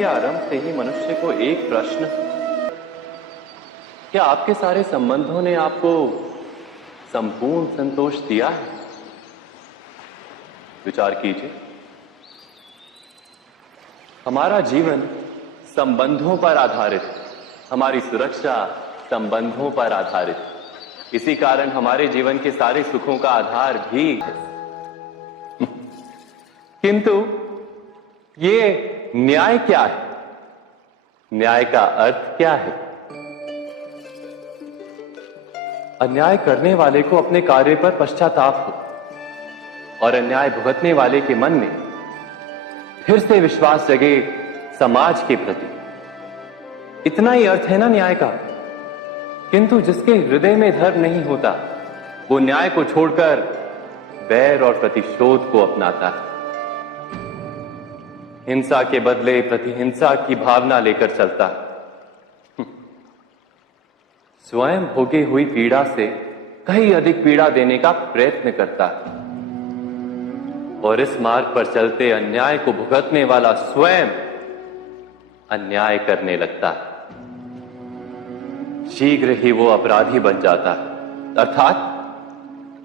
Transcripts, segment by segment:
के आरंभ से ही मनुष्य को एक प्रश्न, क्या आपके सारे संबंधों ने आपको संपूर्ण संतोष दिया है? विचार कीजिए। हमारा जीवन संबंधों पर आधारित है, हमारी सुरक्षा संबंधों पर आधारित है। इसी कारण हमारे जीवन के सारे सुखों का आधार भी है। किंतु ये न्याय क्या है? न्याय का अर्थ क्या है? अन्याय करने वाले को अपने कार्य पर पश्चाताप हो और अन्याय भुगतने वाले के मन में फिर से विश्वास जगे समाज के प्रति। इतना ही अर्थ है ना न्याय का। किंतु जिसके हृदय में धर्म नहीं होता, वो न्याय को छोड़कर बैर और प्रतिशोध को अपनाता है। हिंसा के बदले प्रतिहिंसा की भावना लेकर चलता है। स्वयं भोगी हुई पीड़ा से कहीं अधिक पीड़ा देने का प्रयत्न करता है। और इस मार्ग पर चलते अन्याय को भुगतने वाला स्वयं अन्याय करने लगता है। शीघ्र ही वो अपराधी बन जाता है। अर्थात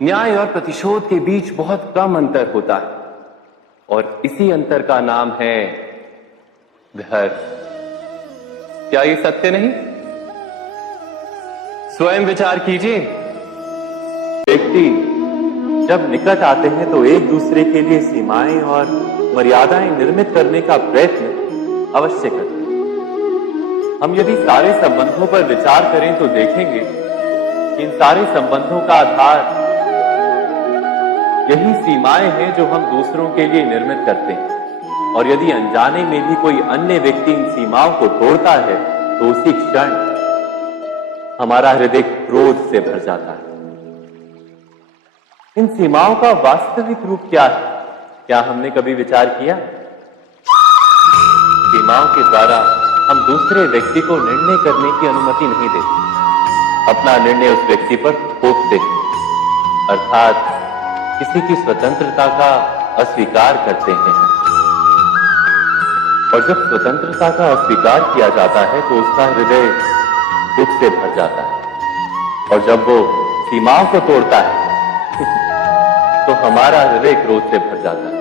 न्याय और प्रतिशोध के बीच बहुत कम अंतर होता है और इसी अंतर का नाम है धर्म। क्या ये सत्य नहीं? स्वयं विचार कीजिए। व्यक्ति जब निकट आते हैं तो एक दूसरे के लिए सीमाएं और मर्यादाएं निर्मित करने का प्रयत्न अवश्य करते हैं। हम यदि सारे संबंधों पर विचार करें तो देखेंगे कि इन सारे संबंधों का आधार यही सीमाएं हैं जो हम दूसरों के लिए निर्मित करते हैं। और यदि अनजाने में भी कोई अन्य व्यक्ति इन सीमाओं को तोड़ता है तो उसी क्षण हमारा हृदय क्रोध से भर जाता है। इन सीमाओं का वास्तविक रूप क्या है? क्या हमने कभी विचार किया? सीमाओं के द्वारा हम दूसरे व्यक्ति को निर्णय करने की अनुमति नहीं देते। अपना निर्णय उस व्यक्ति पर थोपते हैं, अर्थात किसी की स्वतंत्रता का अस्वीकार करते हैं। और जब स्वतंत्रता का अस्वीकार किया जाता है तो उसका हृदय दुख से भर जाता है। और जब वो सीमाओं को तोड़ता है तो हमारा हृदय क्रोध से भर जाता है।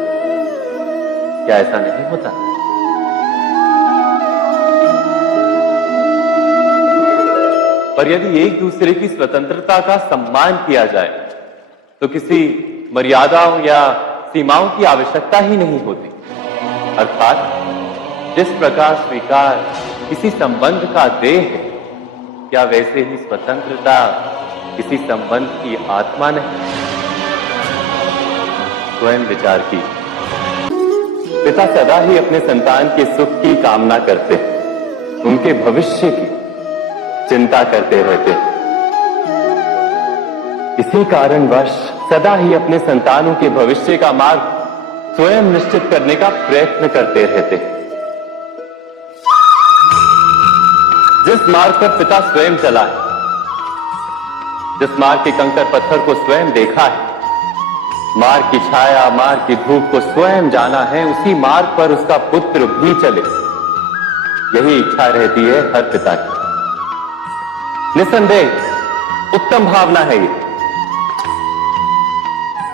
क्या ऐसा नहीं होता? पर यदि एक दूसरे की स्वतंत्रता का सम्मान किया जाए तो किसी मर्यादाओं या सीमाओं की आवश्यकता ही नहीं होती। अर्थात जिस प्रकार स्वीकार किसी संबंध का देह है, क्या वैसे ही स्वतंत्रता किसी संबंध की आत्मा नहीं? स्वयं विचार की। पिता सदा ही अपने संतान के सुख की कामना करते हैं, उनके भविष्य की चिंता करते रहते हैं। इसी कारणवश सदा ही अपने संतानों के भविष्य का मार्ग स्वयं निश्चित करने का प्रयत्न करते रहते हैं। जिस मार्ग पर पिता स्वयं चला है, जिस मार्ग के कंकर पत्थर को स्वयं देखा है, मार्ग की छाया, मार्ग की धूप को स्वयं जाना है, उसी मार्ग पर उसका पुत्र भी चले। यही इच्छा रहती है हर पिता की। निसंदेह उत्तम भावना है ये।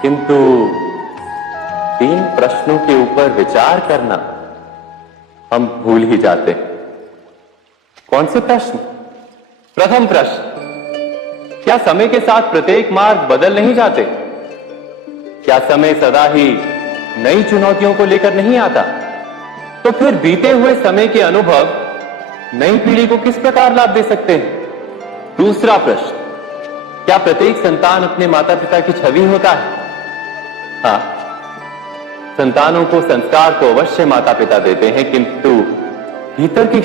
किंतु 3 प्रश्नों के ऊपर विचार करना हम भूल ही जाते हैं। कौन से प्रश्न? प्रथम प्रश्न, क्या समय के साथ प्रत्येक मार्ग बदल नहीं जाते? क्या समय सदा ही नई चुनौतियों को लेकर नहीं आता? तो फिर बीते हुए समय के अनुभव नई पीढ़ी को किस प्रकार लाभ दे सकते हैं? दूसरा प्रश्न, क्या प्रत्येक संतान अपने माता पिता की छवि होता है? हाँ, संतानों को संस्कार तो अवश्य माता पिता देते हैं, किंतु भीतर की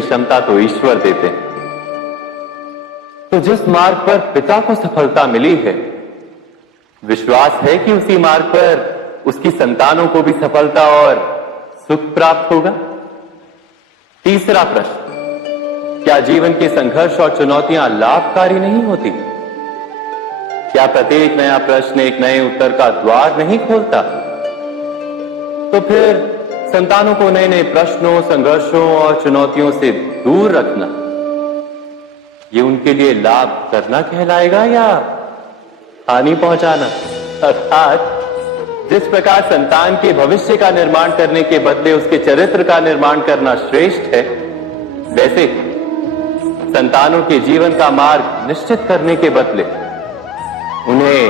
क्षमता तो ईश्वर देते हैं। तो जिस मार्ग पर पिता को सफलता मिली है, विश्वास है कि उसी मार्ग पर उसकी संतानों को भी सफलता और सुख प्राप्त होगा। तीसरा प्रश्न, क्या जीवन के संघर्ष और चुनौतियां लाभकारी नहीं होती? क्या प्रत्येक नया प्रश्न एक नए उत्तर का द्वार नहीं खोलता? तो फिर संतानों को नए नए प्रश्नों, संघर्षों और चुनौतियों से दूर रखना, ये उनके लिए लाभ करना कहलाएगा या हानि पहुंचाना? अर्थात जिस प्रकार संतान के भविष्य का निर्माण करने के बदले उसके चरित्र का निर्माण करना श्रेष्ठ है, वैसे संतानों के जीवन का मार्ग निश्चित करने के बदले उन्हें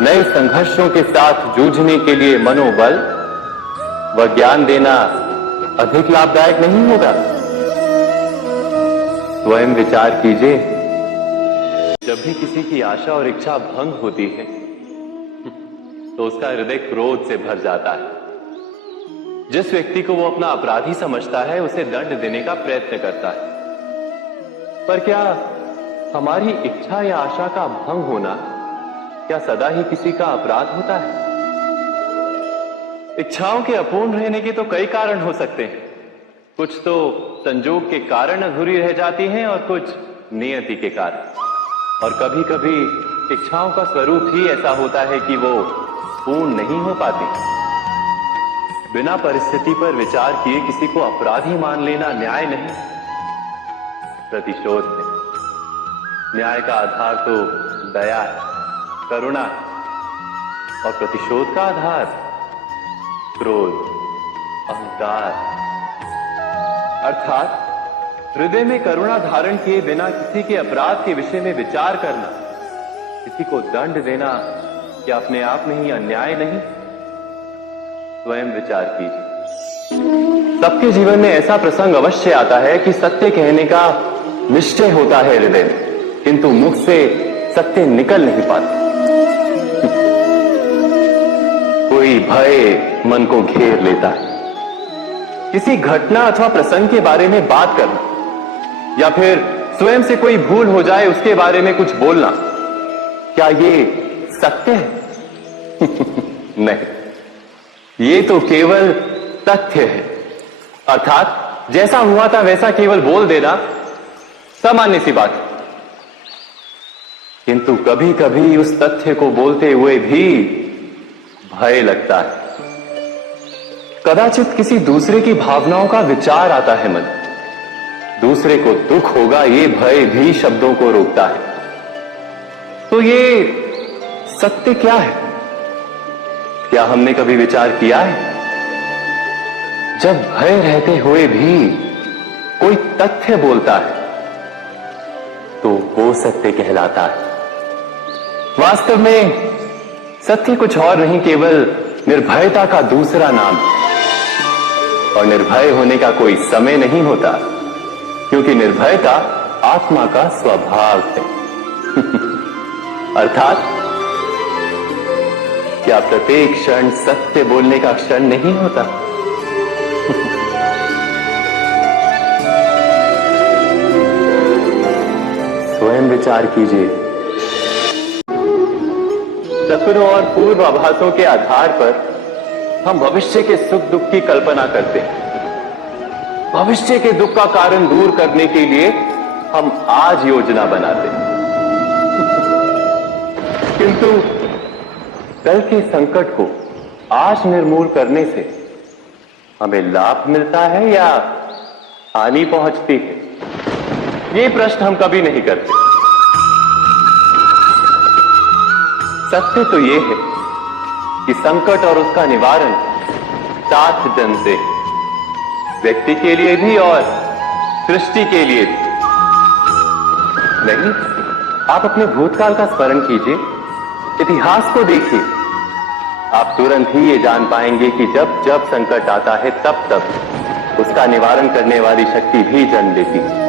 नए संघर्षों के साथ जूझने के लिए मनोबल व ज्ञान देना अधिक लाभदायक नहीं होगा? स्वयं विचार कीजिए। जब भी किसी की आशा और इच्छा भंग होती है तो उसका हृदय क्रोध से भर जाता है। जिस व्यक्ति को वो अपना अपराधी समझता है उसे दंड देने का प्रयत्न करता है। पर क्या हमारी इच्छा या आशा का भंग होना क्या सदा ही किसी का अपराध होता है? इच्छाओं के अपूर्ण रहने के तो कई कारण हो सकते हैं। कुछ तो संजोग के कारण अधूरी रह जाती हैं और कुछ नियति के कारण। और कभी कभी इच्छाओं का स्वरूप ही ऐसा होता है कि वो पूर्ण नहीं हो पाती। बिना परिस्थिति पर विचार किए किसी को अपराधी मान लेना न्याय नहीं, प्रतिशोध है। न्याय का आधार तो दया है, करुणा है, और प्रतिशोध का आधार क्रोध, अहंकार। अर्थात हृदय में करुणा धारण किए बिना किसी के अपराध के विषय में विचार करना, किसी को दंड देना, क्या अपने आप में ही अन्याय नहीं? स्वयं विचार कीजिए। सबके जीवन में ऐसा प्रसंग अवश्य आता है कि सत्य कहने का निश्चय होता है हृदय में, किंतु मुख से सत्य निकल नहीं पाता। कोई भय मन को घेर लेता है। किसी घटना अथवा प्रसंग के बारे में बात करना या फिर स्वयं से कोई भूल हो जाए उसके बारे में कुछ बोलना, क्या ये सत्य है? नहीं, ये तो केवल तथ्य है। अर्थात जैसा हुआ था वैसा केवल बोल देना सामान्य सी बात है। किंतु कभी कभी उस तथ्य को बोलते हुए भी भय लगता है। कदाचित किसी दूसरे की भावनाओं का विचार आता है मन, दूसरे को दुख होगा ये भय भी शब्दों को रोकता है। तो ये सत्य क्या है? क्या हमने कभी विचार किया है? जब भय रहते हुए भी कोई तथ्य बोलता है तो वो सत्य कहलाता है। वास्तव में सत्य कुछ और नहीं, केवल निर्भयता का दूसरा नाम। और निर्भय होने का कोई समय नहीं होता, क्योंकि निर्भयता आत्मा का स्वभाव है। अर्थात क्या प्रत्येक क्षण सत्य बोलने का क्षण नहीं होता? स्वयं विचार कीजिए। सपनों और पूर्वाभासों के आधार पर हम भविष्य के सुख दुख की कल्पना करते हैं। भविष्य के दुख का कारण दूर करने के लिए हम आज योजना बनाते हैं। किंतु कल के संकट को आज निर्मूल करने से हमें लाभ मिलता है या हानि पहुंचती है? ये प्रश्न हम कभी नहीं करते। सत्य तो ये है कि संकट और उसका निवारण साथ जनते हैं, व्यक्ति के लिए भी और सृष्टि के लिए भी। नहीं, आप अपने भूतकाल का स्मरण कीजिए, इतिहास को देखिए। आप तुरंत ही ये जान पाएंगे कि जब जब संकट आता है तब तब उसका निवारण करने वाली शक्ति भी जन्म लेती है।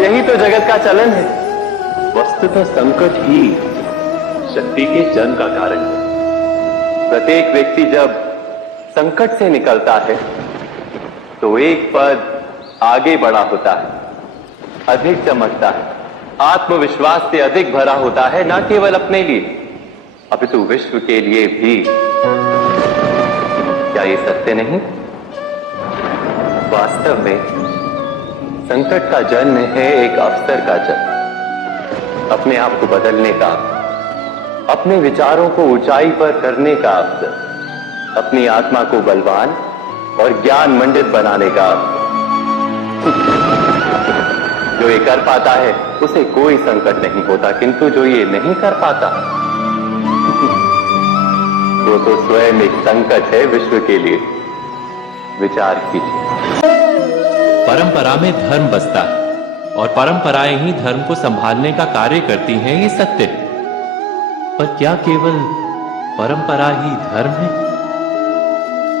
यही तो जगत का चलन है। वस्तुतः संकट ही शक्ति के जन्म का कारण है। प्रत्येक व्यक्ति जब संकट से निकलता है तो एक पद आगे बढ़ा होता है, अधिक चमकता है, आत्मविश्वास से अधिक भरा होता है, न केवल अपने लिए अपितु विश्व के लिए भी। क्या ये सत्य नहीं? वास्तव में संकट का जन्म है एक अवसर का जन्म, अपने आप को बदलने का, अपने विचारों को ऊंचाई पर करने का अवसर। अपनी आत्मा को बलवान और ज्ञान मंडित बनाने का। जो ये कर पाता है उसे कोई संकट नहीं होता, किंतु जो ये नहीं कर पाता वो तो स्वयं एक संकट है विश्व के लिए। विचार कीजिए। परंपरा में धर्म बसता है और परंपराएं ही धर्म को संभालने का कार्य करती हैं, ये सत्य है। पर क्या केवल परंपरा ही धर्म है?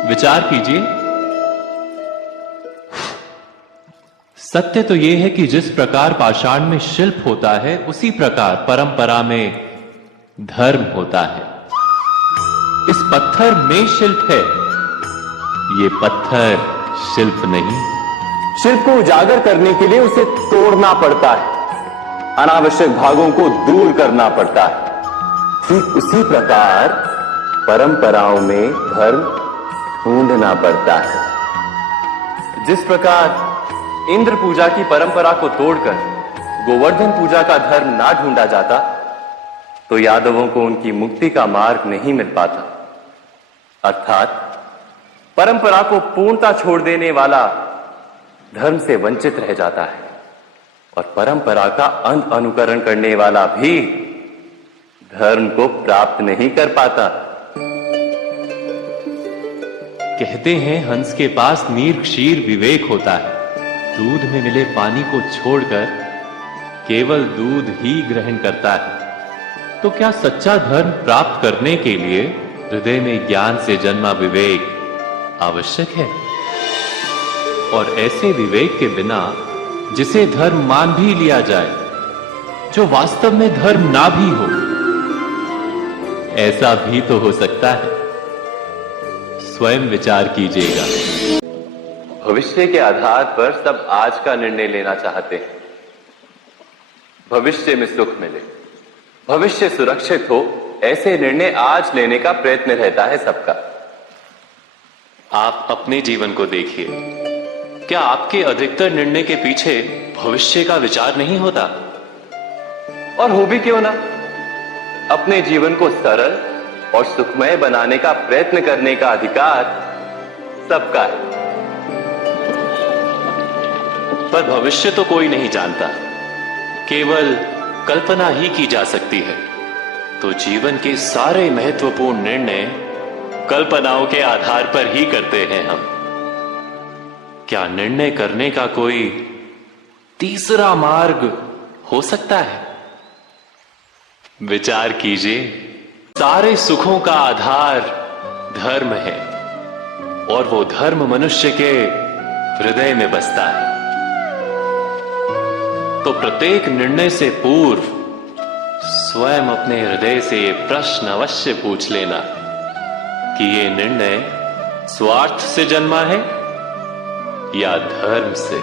विचार कीजिए। सत्य तो यह है कि जिस प्रकार पाषाण में शिल्प होता है, उसी प्रकार परंपरा में धर्म होता है। इस पत्थर में शिल्प है, ये पत्थर शिल्प नहीं। शिल्प को उजागर करने के लिए उसे तोड़ना पड़ता है, अनावश्यक भागों को दूर करना पड़ता है। ठीक उसी प्रकार परंपराओं में धर्म ढूंढना पड़ता है। जिस प्रकार इंद्र पूजा की परंपरा को तोड़कर गोवर्धन पूजा का धर्म ना ढूंढा जाता, तो यादवों को उनकी मुक्ति का मार्ग नहीं मिल पाता। अर्थात परंपरा को पूर्णता छोड़ देने वाला धर्म से वंचित रह जाता है, और परंपरा का अंध अनुकरण करने वाला भी धर्म को प्राप्त नहीं कर पाता। कहते हैं हंस के पास नीर क्षीर विवेक होता है। दूध में मिले पानी को छोड़कर केवल दूध ही ग्रहण करता है। तो क्या सच्चा धर्म प्राप्त करने के लिए हृदय में ज्ञान से जन्मा विवेक आवश्यक है? और ऐसे विवेक के बिना जिसे धर्म मान भी लिया जाए, जो वास्तव में धर्म ना भी हो, ऐसा भी तो हो सकता है। स्वयं विचार कीजिएगा। भविष्य के आधार पर सब आज का निर्णय लेना चाहते हैं। भविष्य में सुख मिले, भविष्य सुरक्षित हो, ऐसे निर्णय आज लेने का प्रयत्न रहता है सबका। आप अपने जीवन को देखिए। क्या आपके अधिकतर निर्णय के पीछे भविष्य का विचार नहीं होता? और हो भी क्यों ना। अपने जीवन को सरल और सुखमय बनाने का प्रयत्न करने का अधिकार सबका है। पर भविष्य तो कोई नहीं जानता, केवल कल्पना ही की जा सकती है। तो जीवन के सारे महत्वपूर्ण निर्णय कल्पनाओं के आधार पर ही करते हैं हम। क्या निर्णय करने का कोई तीसरा मार्ग हो सकता है? विचार कीजिए। सारे सुखों का आधार धर्म है, और वो धर्म मनुष्य के हृदय में बसता है। तो प्रत्येक निर्णय से पूर्व स्वयं अपने हृदय से ये प्रश्न अवश्य पूछ लेना कि ये निर्णय स्वार्थ से जन्मा है या धर्म से।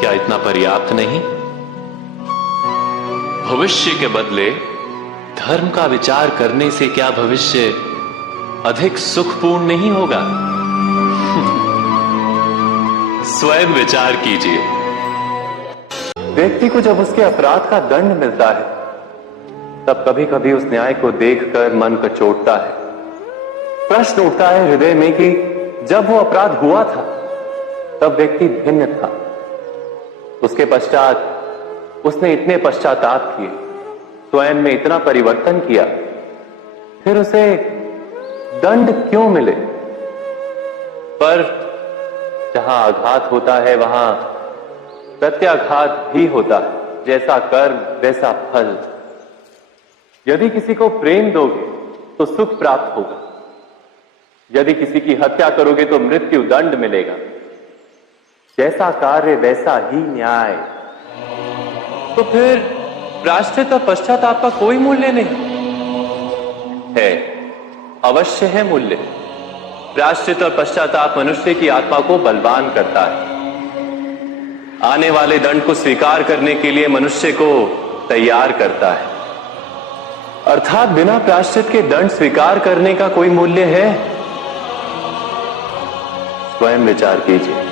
क्या इतना पर्याप्त नहीं? भविष्य के बदले धर्म का विचार करने से क्या भविष्य अधिक सुखपूर्ण नहीं होगा? स्वयं विचार कीजिए। व्यक्ति को जब उसके अपराध का दंड मिलता है, तब कभी कभी उस न्याय को देखकर मन कचोटता है। प्रश्न उठता है हृदय में कि जब वो अपराध हुआ था तब व्यक्ति भिन्न था। उसके पश्चात उसने इतने पश्चाताप किए, स्वयं में इतना परिवर्तन किया, फिर उसे दंड क्यों मिले? पर जहां आघात होता है वहां प्रत्याघात भी होता है। जैसा कर्म वैसा फल। यदि किसी को प्रेम दोगे तो सुख प्राप्त होगा, यदि किसी की हत्या करोगे तो मृत्यु दंड मिलेगा। जैसा कार्य वैसा ही न्याय। तो फिर प्रायश्चित और पश्चाताप का कोई मूल्य नहीं है? अवश्य है मूल्य। प्रायश्चित और पश्चाताप मनुष्य की आत्मा को बलवान करता है। आने वाले दंड को स्वीकार करने के लिए मनुष्य को तैयार करता है। अर्थात बिना प्रायश्चित के दंड स्वीकार करने का कोई मूल्य है? स्वयं विचार कीजिए।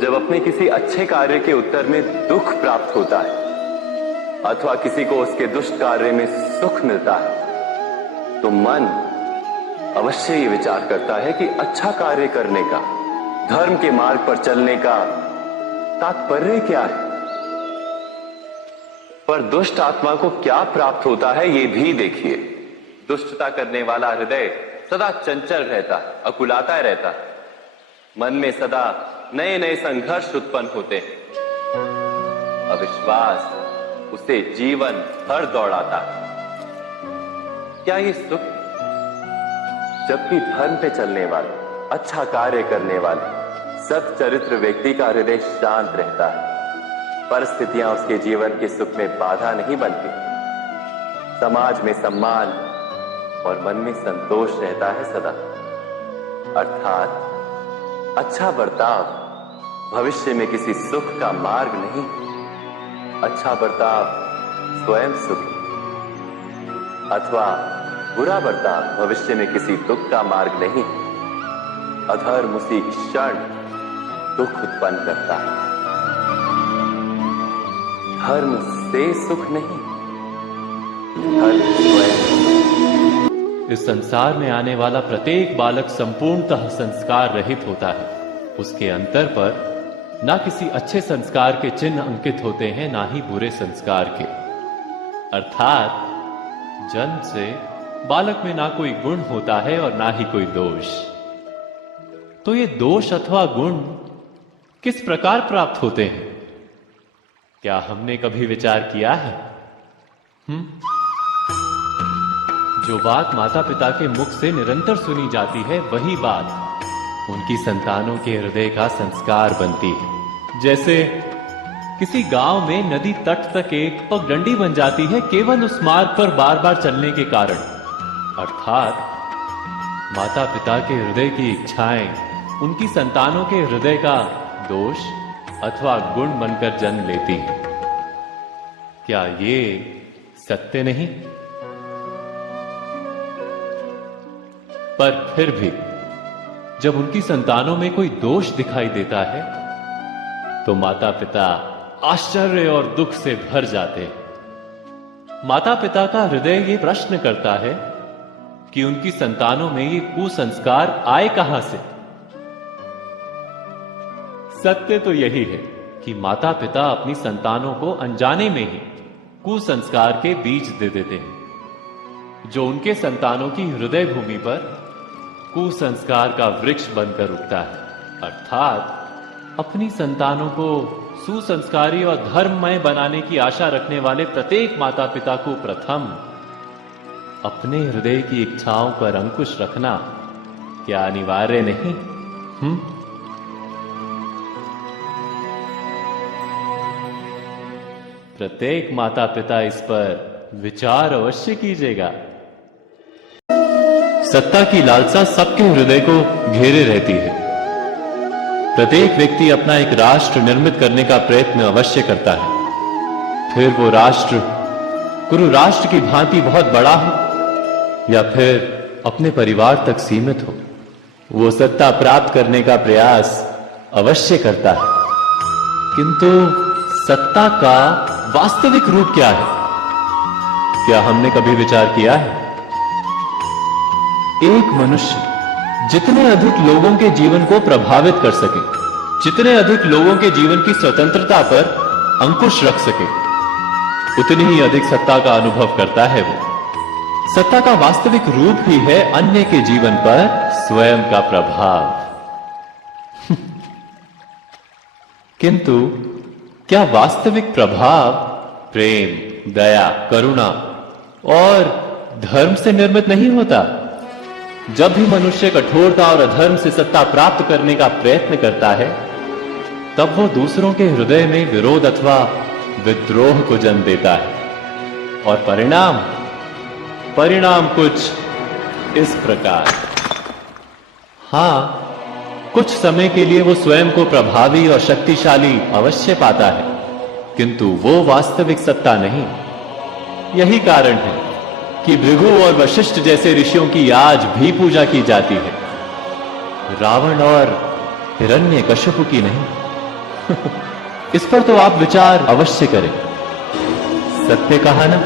जब अपने किसी अच्छे कार्य के उत्तर में दुख प्राप्त होता है, अथवा किसी को उसके दुष्ट कार्य में सुख मिलता है, तो मन अवश्य ये विचार करता है कि अच्छा कार्य करने का, धर्म के मार्ग पर चलने का तात्पर्य क्या है। पर दुष्ट आत्मा को क्या प्राप्त होता है ये भी देखिए। दुष्टता करने वाला हृदय सदा चंचल रहता है, अकुलाता रहता है। मन में सदा नए नए संघर्ष उत्पन्न होते हैं। अविश्वास उसे जीवन भर दौड़ाता है। क्या ये सुख? जबकि धर्म पे चलने वाले, अच्छा कार्य करने वाले, सच्चरित्र व्यक्ति का हृदय शांत रहता है। परिस्थितियां उसके जीवन के सुख में बाधा नहीं बनती। समाज में सम्मान और मन में संतोष रहता है सदा। अर्थात अच्छा बर्ताव भविष्य में किसी सुख का मार्ग नहीं। अच्छा बर्ताव स्वयं सुख, अथवा बुरा बर्ताव भविष्य में किसी दुख का मार्ग नहीं। अधर्म उसी क्षण दुख उत्पन्न करता है। धर्म से सुख नहीं, धर्म स्वयं। इस संसार में आने वाला प्रत्येक बालक संपूर्णतः संस्कार रहित होता है। उसके अंतर पर ना किसी अच्छे संस्कार के चिन्ह अंकित होते हैं, ना ही बुरे संस्कार के। अर्थात जन्म से बालक में ना कोई गुण होता है और ना ही कोई दोष। तो ये दोष अथवा गुण किस प्रकार प्राप्त होते हैं? क्या हमने कभी विचार किया है? जो बात माता पिता के मुख से निरंतर सुनी जाती है, वही बात उनकी संतानों के हृदय का संस्कार बनती है। जैसे किसी गांव में नदी तट तक एक पगडंडी बन जाती है केवल उस मार्ग पर बार बार चलने के कारण। अर्थात माता पिता के हृदय की इच्छाएं उनकी संतानों के हृदय का दोष अथवा गुण बनकर जन्म लेती है। क्या ये सत्य नहीं? पर फिर भी जब उनकी संतानों में कोई दोष दिखाई देता है तो माता पिता आश्चर्य और दुख से भर जाते हैं। माता पिता का हृदय ये प्रश्न करता है कि उनकी संतानों में ये कुसंस्कार आए कहां से। सत्य तो यही है कि माता पिता अपनी संतानों को अनजाने में ही कुसंस्कार के बीज दे देते हैं, जो उनके संतानों की हृदय भूमि पर कुसंस्कार का वृक्ष बनकर उगता है। अर्थात अपनी संतानों को सुसंस्कारी और धर्ममय बनाने की आशा रखने वाले प्रत्येक माता पिता को प्रथम अपने हृदय की इच्छाओं पर अंकुश रखना क्या अनिवार्य नहीं? प्रत्येक माता पिता इस पर विचार अवश्य कीजिएगा। सत्ता की लालसा सबके हृदय को घेरे रहती है। प्रत्येक व्यक्ति अपना एक राष्ट्र निर्मित करने का प्रयत्न अवश्य करता है। फिर वो राष्ट्र गुरु राष्ट्र की भांति बहुत बड़ा हो या फिर अपने परिवार तक सीमित हो, वो सत्ता प्राप्त करने का प्रयास अवश्य करता है। किंतु सत्ता का वास्तविक रूप क्या है? क्या हमने कभी विचार किया है? एक मनुष्य जितने अधिक लोगों के जीवन को प्रभावित कर सके, जितने अधिक लोगों के जीवन की स्वतंत्रता पर अंकुश रख सके, उतनी ही अधिक सत्ता का अनुभव करता है वो। सत्ता का वास्तविक रूप ही है अन्य के जीवन पर स्वयं का प्रभाव। किंतु क्या वास्तविक प्रभाव प्रेम, दया, करुणा और धर्म से निर्मित नहीं होता? जब भी मनुष्य कठोरता और अधर्म से सत्ता प्राप्त करने का प्रयत्न करता है, तब वो दूसरों के हृदय में विरोध अथवा विद्रोह को जन्म देता है। और परिणाम कुछ इस प्रकार। हां, कुछ समय के लिए वो स्वयं को प्रभावी और शक्तिशाली अवश्य पाता है, किंतु वो वास्तविक सत्ता नहीं। यही कारण है कि भृगु और वशिष्ठ जैसे ऋषियों की आज भी पूजा की जाती है, रावण और हिरण्यकशिपु की नहीं। इस पर तो आप विचार अवश्य करें। सत्य कहा ना?